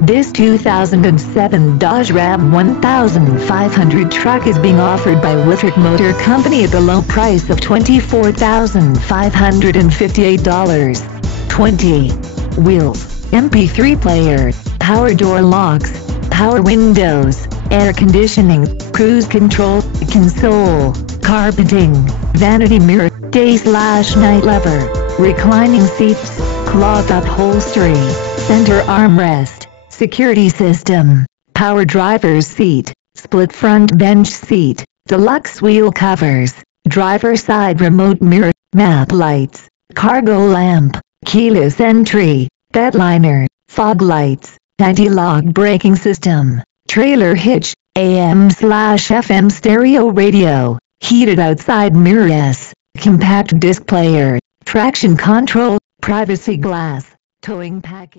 This 2007 Dodge Ram 1500 truck is being offered by Wittrick Motor Company at the low price of $24,558. 20. Wheels, MP3 player, power door locks, power windows, air conditioning, cruise control, console, carpeting, vanity mirror, day/night lever, reclining seats, cloth upholstery, center armrest, security system, power driver's seat, split front bench seat, deluxe wheel covers, driver side remote mirror, map lights, cargo lamp, keyless entry, bed liner, fog lights, anti-lock braking system, trailer hitch, AM/FM stereo radio, heated outside mirrors, compact disc player, traction control, privacy glass, towing package.